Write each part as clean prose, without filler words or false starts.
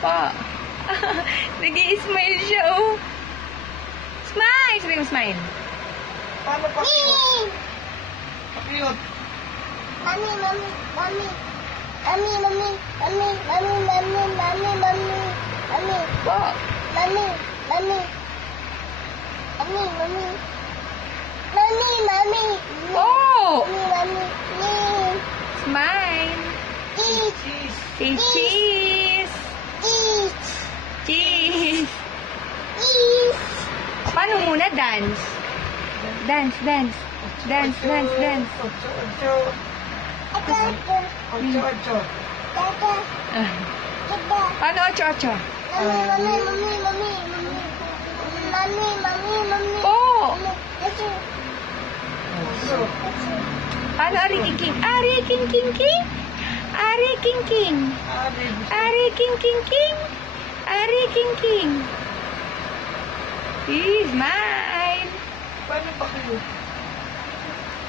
Pa. Nag-i-smile siya, oh. Smile! Sabi mo, smile. Paano pa-cute? Pa-cute. Mami, mami, mami. Mami, mami, mami, mami, mami, mami, mami. Mami. Pa. Mami, mami. Mami, mami. Mami, mami. Oh! Mami, mami. Smile. Eat. Cheese. Say cheese. Eat. Cheese. Eat. Paano muna? Dance. Dance, dance. Dance, dance, dance. Ocho, ocho. Ito, ito. Ocho, ocho. Tata. Ah. Tata. Paano ocho-ocho? Mami, mami, mami, mami, mami. Mami, mami, mami. Oh! Ito. Ocho. Paano ari-king-king? Ari-king-king-king? Ari-king-king. Ari-king-king-king. Ari-king-king. Smile. Paano pa-cute?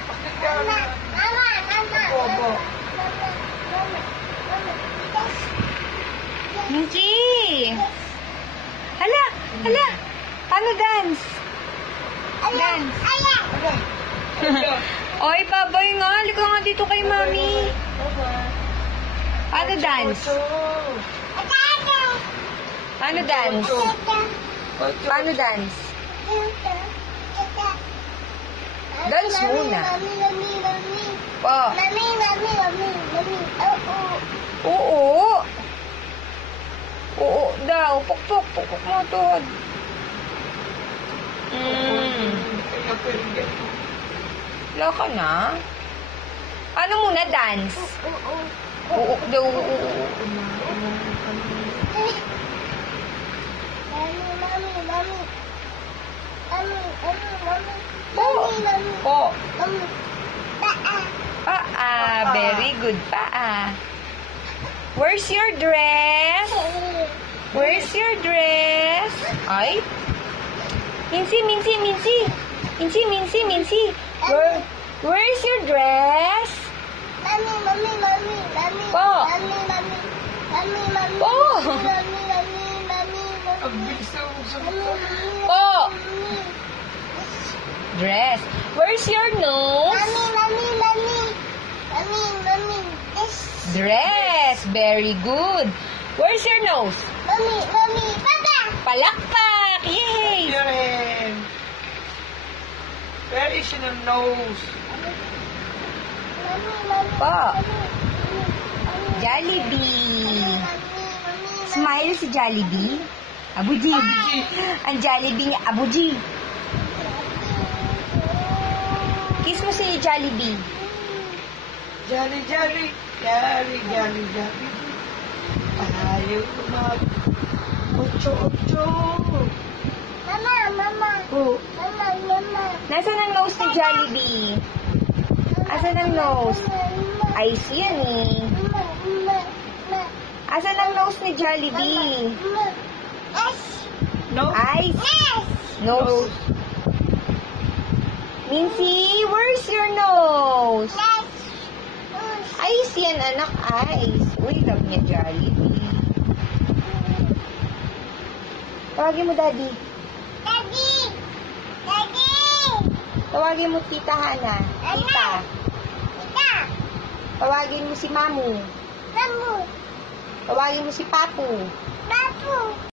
Pakit ka Mama, na. mama, mama. Opo. Mama, mama, mama. Minky. Hala, hala. Paano dance? Dance. Ala. Ala. Ala. Oy, baboy nga. Halika nga dito kay mami. Bye-bye. Paano dance? Ocho. Tata. Paano dance? Tata. Ocho. Paano dance? Tata. Tata. Dance muna. Mami, mami, mami. Po. Mami, mami, mami, mami. Oo. Oo. Oo daw. Pukpuk. Pukpuk mo tuhod. Kaya pwede. Wala ka na. Paano muna dance? Oo. Oo daw. Oo. Mami, mami, mami. Mami, mami, mami. Po. Mami, mami. Po. Mami. Paa. Paa. Very good. Paa. Where's your dress? Where's your dress? Ay. Mincy, Mincy, Mincy. Mincy, Mincy, Mincy. Where's your dress? Mami, mami, mami, mami. Po. Mami, mami. Mami, mami. Po. Mami, mami, mami, Ang mami. bilis na usap Mami, ko. mami. Po. Mami. Dress. Where's your nose? Mami, mami, mami. Mami, mami. Yes. Dress. Very good. Where's your nose? Mami, mami. Papa. Palakpak. Yay. Karen. Where is your nose? Mami, mami. Po. Mami. Jollibee. Mami. Smile si Jollibee. Abuji. Ang Jollibee nga, Abuji. Kiss mo si Jollibee. Jolly, jolly. Jolly, jolly, jolly. Tayo mag... Ocho, ocho. Mama, mama. Oh. Mama, mama. Nasaan ang nose ni Jollibee? Asan ang nose? Eyes yan eh. Mama, mama, mama. Asan ang nose ni Jollibee? Mama. Yes. No? Eyes. Yes. Nose. Mincy, where's your nose? Yes. Eyes yan, anak. Eyes. Uy, love niya Jollibee. Tawagin mo, Daddy. Daddy. Daddy. Tawagin mo Tita Hana. Tita. Ika. Tawagin mo si Mamu. Mamu. Tawagin mo si Papu.